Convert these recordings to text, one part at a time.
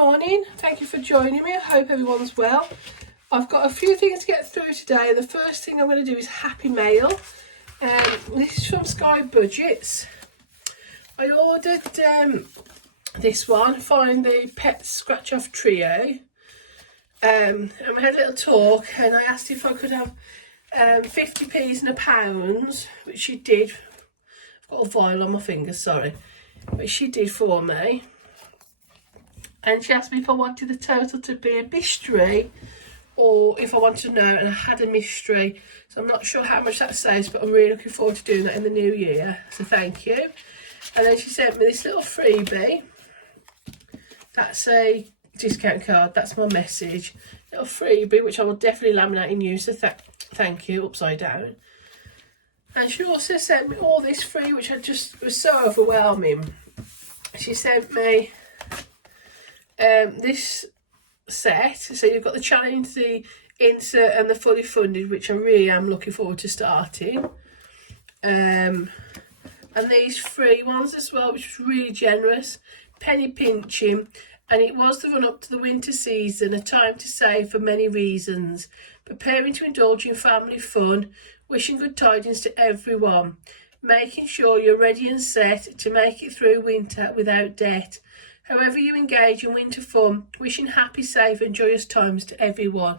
morning. Thank you for joining me. I hope everyone's well. I've got a few things to get through today. The first thing I'm going to do is Happy Mail. This is from Sky Budgets. I ordered this one, Find the Pet Scratch Off Trio. And we had a little talk and I asked if I could have 50p's and a pound, which she did. I've got a vial on my fingers, sorry. But she did for me. And she asked me if I wanted the total to be a mystery or if I wanted to know, and I had a mystery. So I'm not sure how much that says, but I'm really looking forward to doing that in the new year. So thank you. And then she sent me this little freebie. That's a discount card. That's my message. Little freebie, which I will definitely laminate and use. So thank you, upside down. And she also sent me all this free, which I just was so overwhelming. She sent me this set. So you've got the challenge, the insert and the fully funded, which I really am looking forward to starting. And these free ones as well, which was really generous. Penny pinching. And it was the run up to the winter season, a time to save for many reasons. Preparing to indulge in family fun, wishing good tidings to everyone. Making sure you're ready and set to make it through winter without debt. However you engage in winter fun, wishing happy, safe and joyous times to everyone.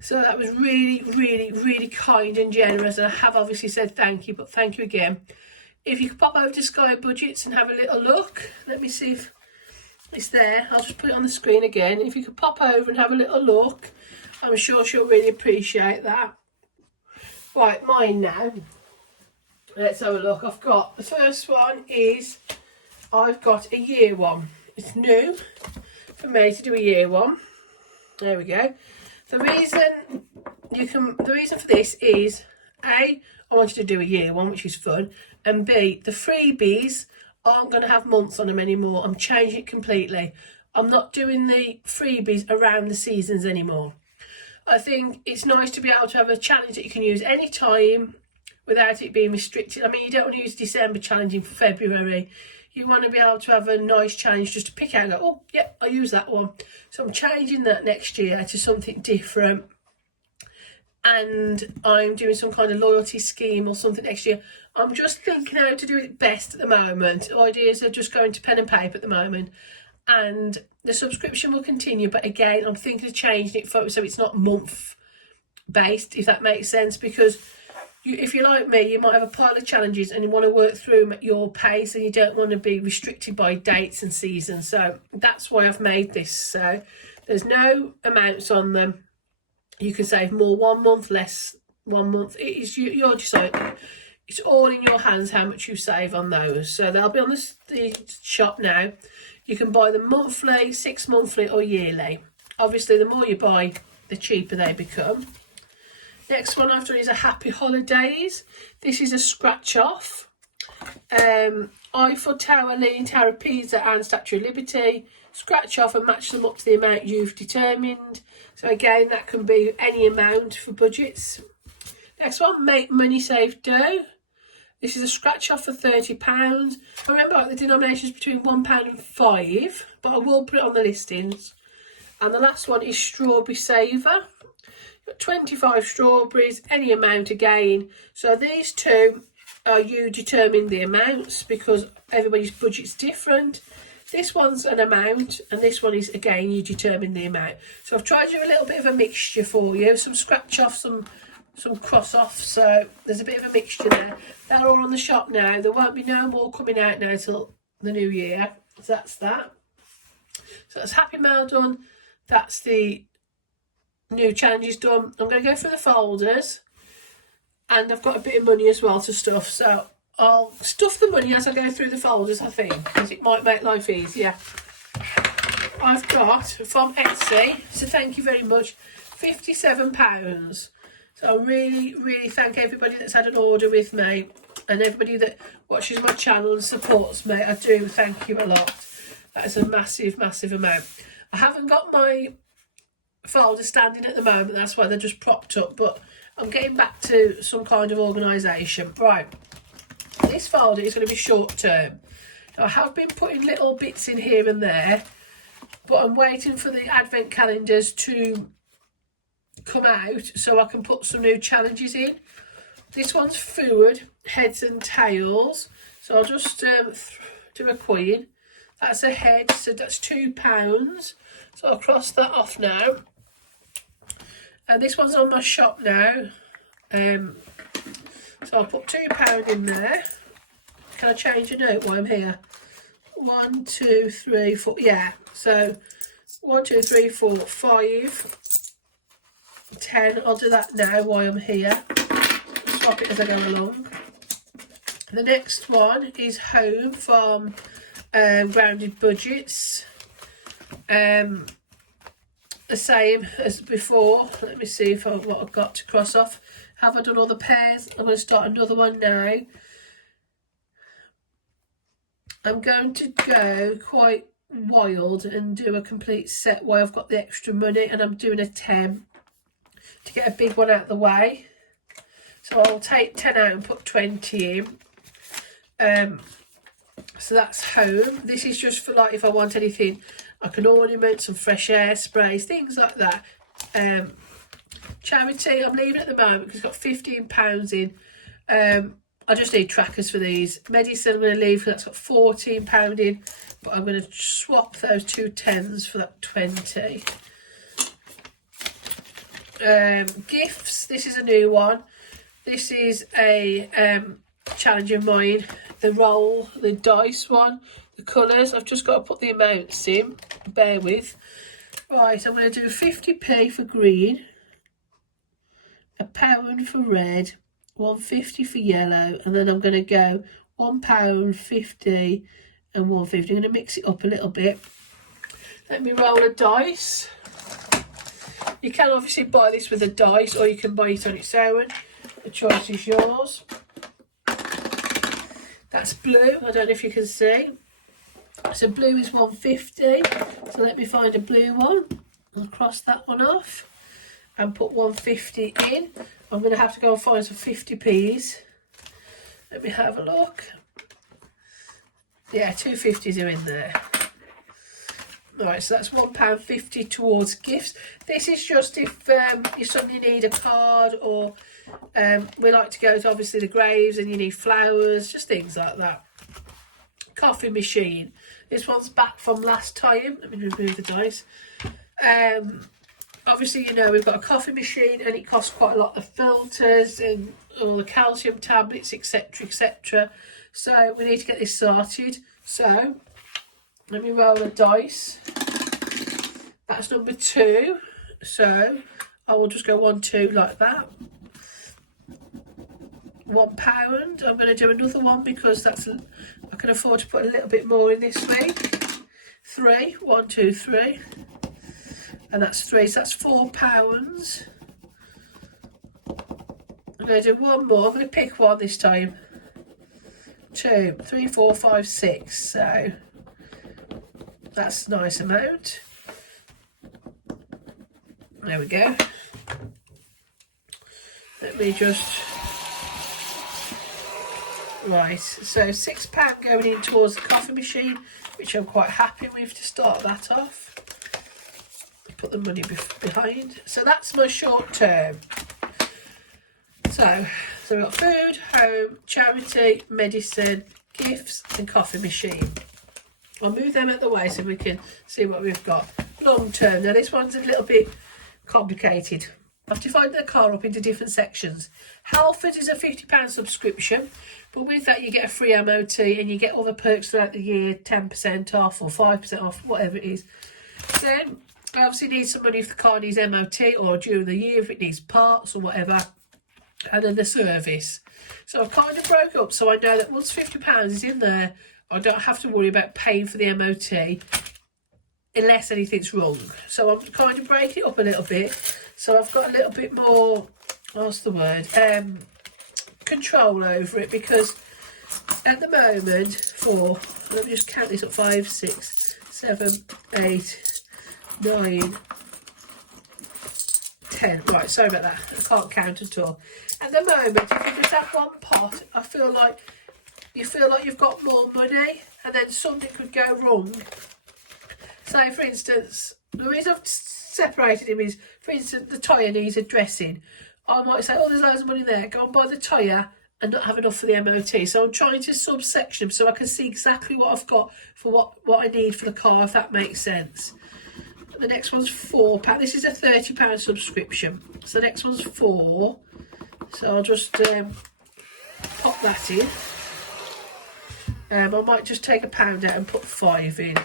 So that was really, really, really kind and generous. And I have obviously said thank you, but thank you again. If you could pop over to Sky Budgets and have a little look. Let me see if it's there. I'll just put it on the screen again. If you could pop over and have a little look, I'm sure she'll really appreciate that. Right, mine now. Let's have a look. I've got, the first one is, I've got a year one. It's new for me to do a year one. There we go. The reason for this is A, I wanted to do a year one, which is fun, and B, the freebies aren't going to have months on them anymore. I'm changing it completely. I'm not doing the freebies around the seasons anymore. I think it's nice to be able to have a challenge that you can use any time without it being restricted. I mean, you don't want to use December challenge in February. You want to be able to have a nice challenge just to pick out and go, oh, yeah, I'll use that one. So I'm changing that next year to something different. And I'm doing some kind of loyalty scheme or something next year. I'm just thinking how to do it best at the moment. Ideas are just going to pen and paper at the moment. And the subscription will continue. But again, I'm thinking of changing it so it's not month based, if that makes sense. Because if you're like me, you might have a pile of challenges and you want to work through them at your pace and you don't want to be restricted by dates and seasons. So that's why I've made this. So there's no amounts on them. You can save more 1 month, less 1 month. It is you're deciding. It's all in your hands how much you save on those. So they'll be on the shop now. You can buy them monthly, 6 monthly or yearly. Obviously, the more you buy, the cheaper they become. Next one I've done is a Happy Holidays. This is a scratch off. Eiffel Tower, Leaning Tower of Pisa and Statue of Liberty. Scratch off and match them up to the amount you've determined. So again, that can be any amount for budgets. Next one, Make Money Save Dough. This is a scratch off for £30. Remember, the denominations between £1 and £5, but I will put it on the listings. And the last one is Strawberry Saver. 25 strawberries, any amount again. So these two are you determine the amounts because everybody's budget's different. This one's an amount and this one is again you determine the amount. So I've tried to do a little bit of a mixture for you, some scratch off, some cross off. So there's a bit of a mixture there. They're all on the shop now. There won't be no more coming out now till the new year. So that's that. So that's Happy Mail done. That's the new challenges done. I'm going to go through the folders and I've got a bit of money as well to stuff, so I'll stuff the money as I go through the folders, I think, because it might make life easier. I've got from Etsy, so thank you very much, £57. So I really, really thank everybody that's had an order with me and everybody that watches my channel and supports me. I do thank you a lot. That is a massive, massive amount. I haven't got my folder standing at the moment, that's why they're just propped up, but I'm getting back to some kind of organisation. Right, this folder is going to be short term. Now, I have been putting little bits in here and there but I'm waiting for the advent calendars to come out so I can put some new challenges in. This one's food, heads and tails, so I'll just do a coin. That's a head, so that's £2, so I'll cross that off now. And this one's on my shop now, so I'll put £2 in there. Can I change a note while I'm here? 1, 2, 3, 4, yeah, so 1, 2, 3, 4, 5, 10. I'll do that now while I'm here. Swap it as I go along. The next one is home from Grounded Budgets. The same as before. Let me see if what I've got to cross off. Have I done all the pairs? I'm going to start another one now. I'm going to go quite wild and do a complete set where I've got the extra money, and I'm doing a 10 to get a big one out of the way. So I'll take 10 out and put 20 in. So that's home. This is just for like if I want anything, like an ornament, some fresh air sprays, things like that. Charity, I'm leaving at the moment because it's got £15 in. I just need trackers for these. Medicine, I'm going to leave, that's got £14 in, but I'm going to swap those two 10s for that 20. Gifts, this is a new one. This is a challenge of mine. The dice one, the colours. I've just got to put the amounts in. Bear with. Right, I'm going to do 50p for green, £1 for red, 150 for yellow, and then I'm going to go £1, 50 and 150. I'm going to mix it up a little bit. Let me roll a dice. You can obviously buy this with a dice, or you can buy it on its own. The choice is yours. That's blue. I don't know if you can see. So blue is 150. So let me find a blue one. I'll cross that one off and put 150 in. I'm going to have to go and find some 50p's. Let me have a look. Yeah, 250s are in there. Right, so that's £1.50 towards gifts. This is just if you suddenly need a card, or we like to go to obviously the graves and you need flowers, just things like that. Coffee machine. This one's back from last time. Let me remove the dice. Obviously, you know, we've got a coffee machine and it costs quite a lot of filters and all the calcium tablets, etc, etc. So we need to get this sorted. So let me roll a dice. That's number 2. So I will just go 1, 2 like that. £1. I'm going to do another one because I can afford to put a little bit more in this week. 3, 1, 2, 3, and that's 3. So that's £4. I'm going to do one more. I'm going to pick one this time. 2, 3, 4, 5, 6. So that's a nice amount. There we go. Let me just... Right, so £6 going in towards the coffee machine, which I'm quite happy with to start that off. Put the money behind. So that's my short term. So we've got food, home, charity, medicine, gifts and coffee machine. I'll move them out of the way so we can see what we've got. Long term. Now this one's a little bit complicated. I've divided the car up into different sections. Halford is a £50 subscription, but with that you get a free MOT and you get other perks throughout the year, 10% off or 5% off, whatever it is. Then I obviously need some money if the car needs MOT or during the year if it needs parts or whatever. And then the service. So I've kind of broke up so I know that once £50 is in there, I don't have to worry about paying for the MOT unless anything's wrong. So I'm kind of breaking it up a little bit. So I've got a little bit more, what's the word, control over it, because at the moment, let me just count this up, 5, 6, 7, 8, 9, 10. Right, sorry about that. I can't count at all. At the moment, if you just have one pot, I feel like you feel like you've got more money, and then something could go wrong. say for instance, the reason I've separated him is, for instance, the tyre needs a dressing. I might say, oh, there's loads of money there, go and buy the tyre and not have enough for the MOT. So I'm trying to subsection them so I can see exactly what I've got for what I need for the car, if that makes sense. The next one's £4. This is a £30 subscription. So the next one's 4. So I'll just pop that in. I might just take £1 out and put 5 in.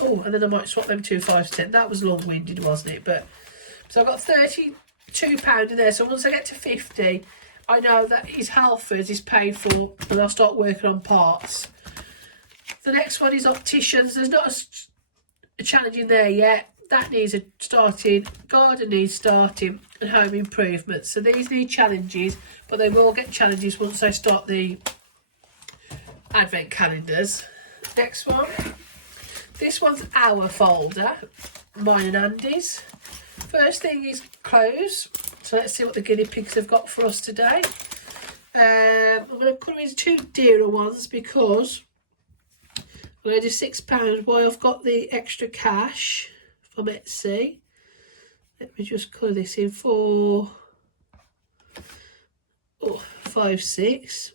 Oh, and then I might swap them 2 5s to 10. That was long-winded, wasn't it? But so I've got £32 in there. So once I get to 50, I know that his Halfords is paid for, and I'll start working on parts. The next one is opticians. There's not a challenge in there yet. That needs a starting, garden needs starting, and home improvements. So these need challenges, but they will get challenges once I start the advent calendars. Next one. This one's our folder, mine and Andy's. First thing is clothes. So let's see what the guinea pigs have got for us today. I'm going to put them in 2 dearer ones because I'm going to do £6 while I've got the extra cash from Etsy. Let me just colour this in for 5 6.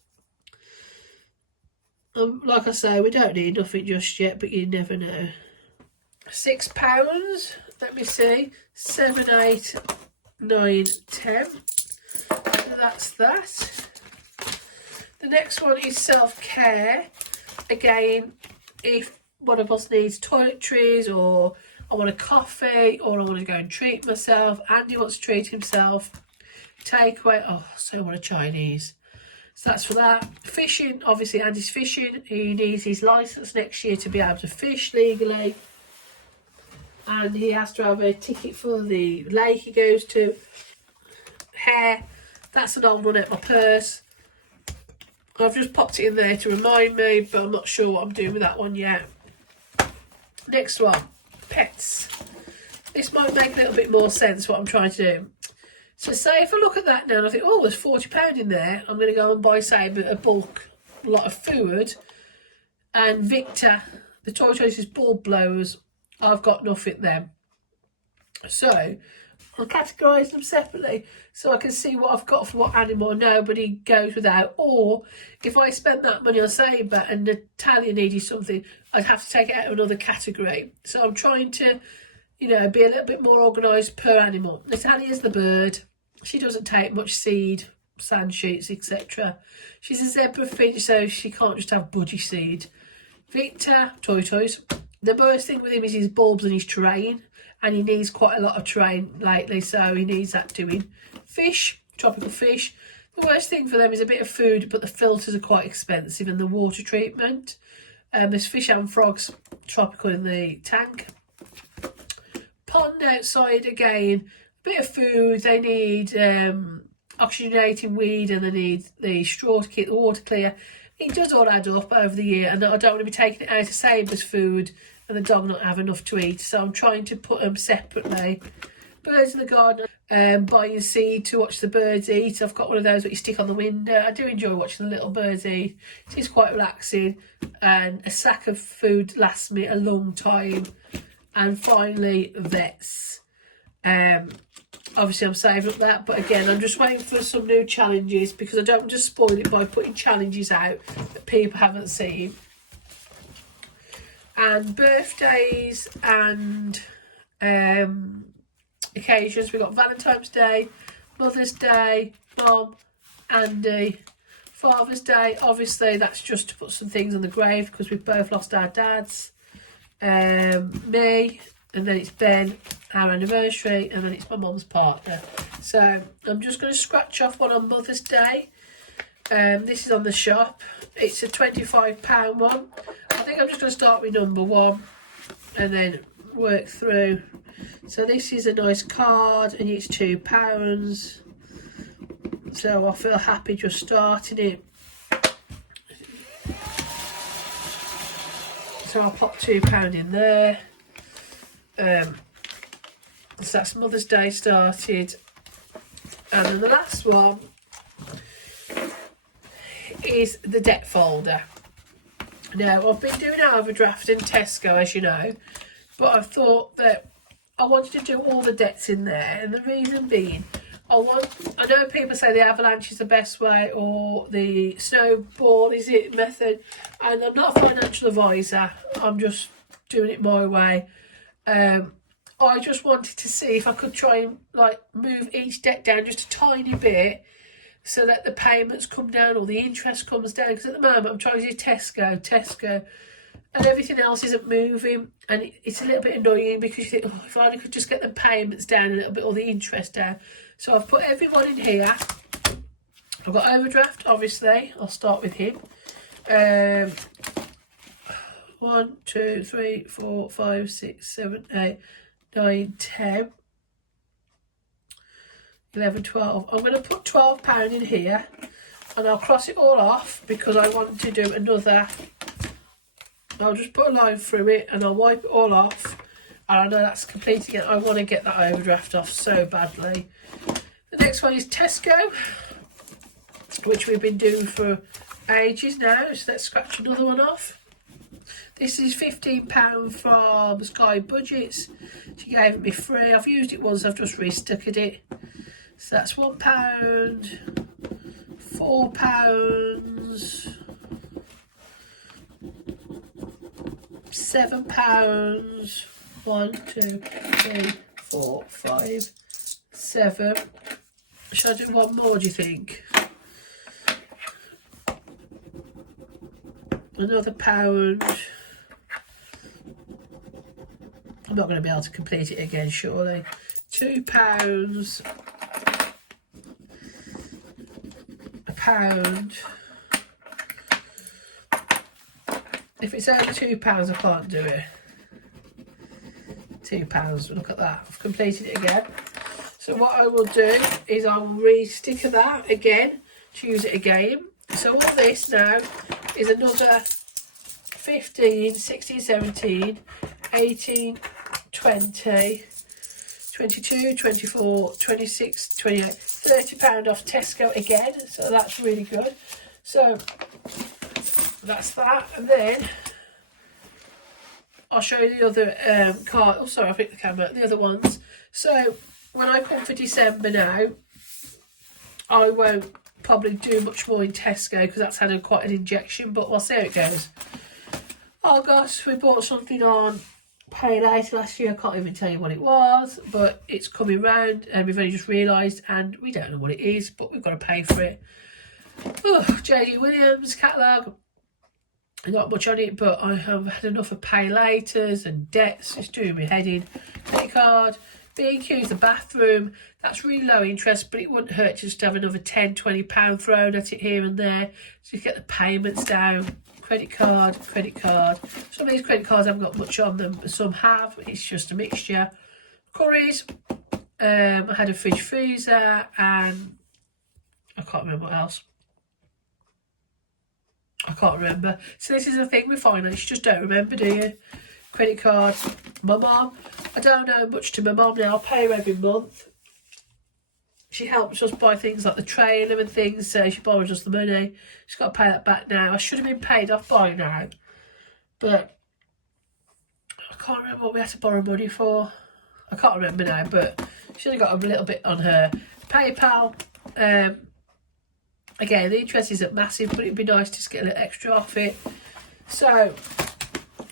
Like I say, we don't need nothing just yet, but you never know. £6. Let me see. 7, 8, 9, 10. So that's that. The next one is self-care. Again, if one of us needs toiletries, or I want a coffee, or I want to go and treat myself, Andy wants to treat himself, takeaway, oh, so I want a Chinese. So that's for that. Fishing, obviously Andy's fishing. He needs his licence next year to be able to fish legally. And he has to have a ticket for the lake he goes to. Hair, that's an old one at my purse. I've just popped it in there to remind me, but I'm not sure what I'm doing with that one yet. Next one, pets. This might make a little bit more sense what I'm trying to do. So say if I look at that now and I think, oh, there's £40 in there, I'm going to go and buy, say, a bulk lot of food. And Victor, the toy choices bulb blowers, I've got nothing then. So I'll categorise them separately so I can see what I've got for what animal nobody goes without. Or if I spend that money on Sabre and Natalia needed something, I'd have to take it out of another category. So I'm trying to, you know, be a little bit more organised per animal. Natalia's the bird. She doesn't take much seed, sand sheets, etc. She's a zebra finch, so she can't just have budgie seed. Victor, toys. The worst thing with him is his bulbs and his terrain, and he needs quite a lot of terrain lately, so he needs that doing. Fish, tropical fish. The worst thing for them is a bit of food, but the filters are quite expensive and the water treatment. There's fish and frogs, tropical in the tank. Pond outside again, a bit of food. They need oxygenating weed, and they need the straw to keep the water clear. It does all add up over the year, and I don't want to be taking it out of Sabre's food and the dog not have enough to eat. So I'm trying to put them separately. Birds in the garden, buying seed to watch the birds eat. I've got one of those that you stick on the window. I do enjoy watching the little birds eat. It is quite relaxing, and a sack of food lasts me a long time. And finally, vets. Obviously I'm saving up that, but again I'm just waiting for some new challenges because I don't want to spoil it by putting challenges out that people haven't seen. And birthdays and occasions, we've got Valentine's Day, Mother's Day, Mom, Andy, Father's Day. Obviously that's just to put some things on the grave because we've both lost our dads. Me, and then it's Ben, our anniversary, and then it's my mum's partner. So I'm just going to scratch off one on Mother's Day. This is on the shop. It's a £25 one. I think I'm just going to start with number 1 and then work through. So this is a nice card and it's £2. So I feel happy just starting it. So I'll pop £2 in there. So that's Mother's Day started. And then the last one is the debt folder. Now, I've been doing overdraft in Tesco, as you know, but I thought that I wanted to do all the debts in there, and the reason being, I know people say the avalanche is the best way, or the snowball is it method, and I'm not a financial advisor, I'm just doing it my way. I just wanted to see if I could try and like move each debt down just a tiny bit, so that the payments come down or the interest comes down, because at the moment I'm trying to do Tesco, and everything else isn't moving, and it's a little bit annoying because you think, oh, if I only could just get the payments down a little bit or the interest down. So I've put everyone in here. I've got overdraft, obviously. I'll start with him. 1, 2, 3, 4, 5, 6, 7, 8, 9, 10, 11, 12. I'm going to put £12 in here, and I'll cross it all off because I want to do another. I'll just put a line through it and I'll wipe it all off, and I know that's completing it. I want to get that overdraft off so badly. The next one is Tesco, which we've been doing for ages now, so let's scratch another one off. This is £15 from Sky Budgets. She gave it me free. I've used it once, I've just restuckered it. So that's £1, £4, £7, 1, 2, 3, 4, 5, 7. Should I do one more, do you think? Another £1. I'm not going to be able to complete it again, surely. £2, £1. If it's over £2, I can't do it. £2, look at that. I've completed it again. So what I will do is I will re-sticker that again to use it again. So all this now is another 15, 16, 17, 18, 20, 22, 24, 26, 28, £30 off Tesco again. So that's really good. So that's that, and then I'll show you the other card. Oh, sorry, I picked the camera. The other ones. So when I come for December now, I won't probably do much more in Tesco because that's had quite an injection, but we'll see how it goes. Oh gosh, we bought something on Pay Later last year. I can't even tell you what it was, but it's coming round and we've only just realised, and we don't know what it is, but we've got to pay for it. Oh, JD Williams catalogue. Not much on it, but I have had enough of Pay Laters and debts. It's doing me head in. Credit card, B&Q's the bathroom. That's really low interest, but it wouldn't hurt to just have another £10, £20 thrown at it here and there to get the payments down. Credit card. Some of these credit cards haven't got much on them, but some have. It's just a mixture. Curries. I had a fridge freezer, and I can't remember what else. I can't remember. So this is the thing with finance, you just don't remember, do you? Credit card. My mum, I don't owe much to my mum now. I pay her every month. She helps us buy things like the trailer and things, so she borrows us the money. She's got to pay that back now. I should have been paid off by now, but I can't remember what we had to borrow money for. I can't remember now, but she only got a little bit on her. PayPal. Again, the interest isn't massive, but it'd be nice to just get a little extra off it. So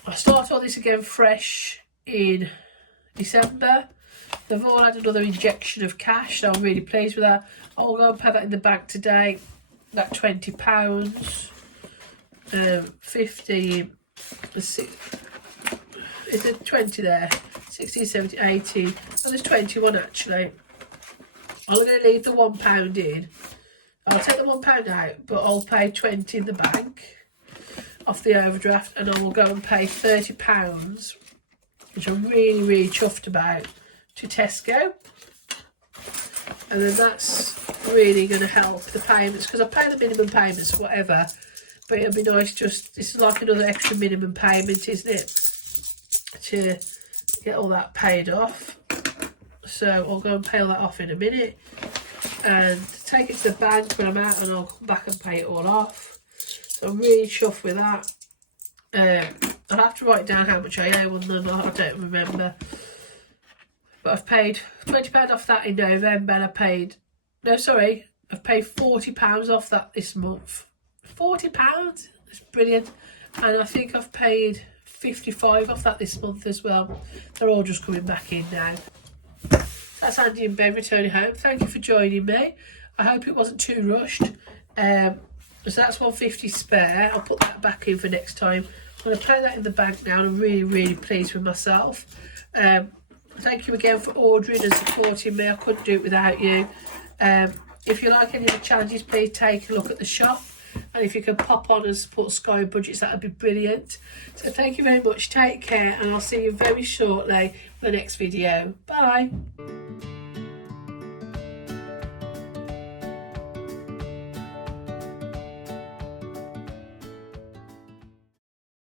I start all this again fresh in December. They've all had another injection of cash, so I'm really pleased with that. I'll go and pay that in the bank today. That £20, 15, is it 20 there? 16, 17, 18, and there's 21 actually. I'm going to leave the £1 in. I'll take the £1 out, but I'll pay 20 in the bank off the overdraft, and I will go and pay £30, which I'm really, really chuffed about, to Tesco. And then that's really going to help the payments, because I pay the minimum payments, whatever, but it'll be nice just, this is like another extra minimum payment, isn't it, to get all that paid off. So I'll go and pay all that off in a minute and take it to the bank when I'm out, and I'll come back and pay it all off. So I'm really chuffed with that. I'll have to write down how much I owe on them. I don't remember. But I've paid £20 off that in November, and I've paid £40 off that this month. £40? It's brilliant. And I think I've paid 55 off that this month as well. They're all just coming back in now. That's Andy and Ben returning home. Thank you for joining me. I hope it wasn't too rushed. So that's 150 spare. I'll put that back in for next time. I'm going to play that in the bank now, and I'm really, really pleased with myself. Thank you again for ordering and supporting me. I couldn't do it without you. If you like any of the challenges, please take a look at the shop. And if you can pop on and support Sky Budgets, that would be brilliant. So thank you very much. Take care, and I'll see you very shortly for the next video. Bye.